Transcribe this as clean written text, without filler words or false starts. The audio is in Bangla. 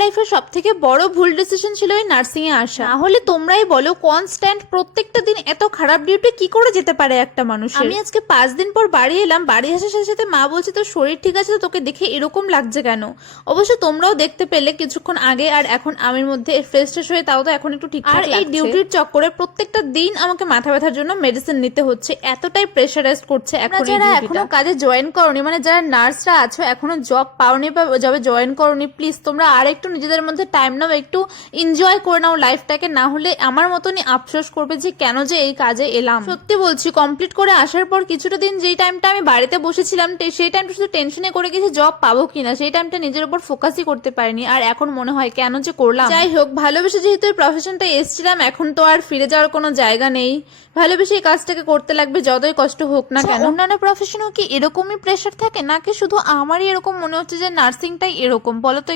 লাইফের সব থেকে বড় ভুল ডিসিশন ছিল এই নার্সিং এ আসা। না হলে তোমরাই বলো কনস্ট্যান্ট প্রত্যেকটা দিন এত খারাপ ডিউটি কি করে যেতে পারে একটা মানুষ। আমি আজকে 5 দিন পর বাড়ি এলাম, বাড়ি আসার সাথে সাথে মা বলছে তোর শরীর ঠিক আছে তো, তোকে দেখে এরকম লাগছে কেন। অবশ্য তোমরাও দেখতে পেলে কিছুক্ষণ আগে আর এখন আমির মধ্যে ফ্রেশ হয়ে তাও তো এখন একটু ঠিকঠাক লাগছে। আর এই ডিউটির চক্করে প্রত্যেকটা দিন আমাকে মাথা ব্যথার জন্য মেডিসিন নিতে হচ্ছে, এতটাই প্রেশারাইজ করছে। এখন যারা এখনো কাজে জয়েন করনি, মানে যারা নার্সরা আছো এখনো জব পাওনি বা জবে জয়েন করনি, প্লিজ তোমরা আর একটু নিজেদের মধ্যে টাইম নাও, একটু এনজয় করে নাও লাইফটাকে, না হলে আমার মতনই আফসোস করবে যে কেন যে এই কাজে এলাম। সত্যি বলছি, কমপ্লিট করে আসার পর কিছুটা দিন যেই টাইমটা আমি বাড়িতে বসেছিলাম সেই টাইমটা শুধু টেনশনে করে গেছি জব পাবো কিনা, সেই টাইমটা নিজের উপর ফোকাসই করতে পারিনি। আর এখন মনে হয় কেন যে করলাম। যাই হোক, ভালোবেসে যেহেতু এই প্রফেশনটা এসেছিলাম, এখন তো আর ফিরে যাওয়ার কোনো জায়গা নেই। ভালোবেসে এই কাজটাকে করতে লাগবে যতই কষ্ট হোক না কেন। অন্যান্য প্রফেশনেও কি এরকমই প্রেশার থাকে, নাকি শুধু আমারই এরকম মনে হচ্ছে যে নার্সিংটাই এরকম, বলো তো।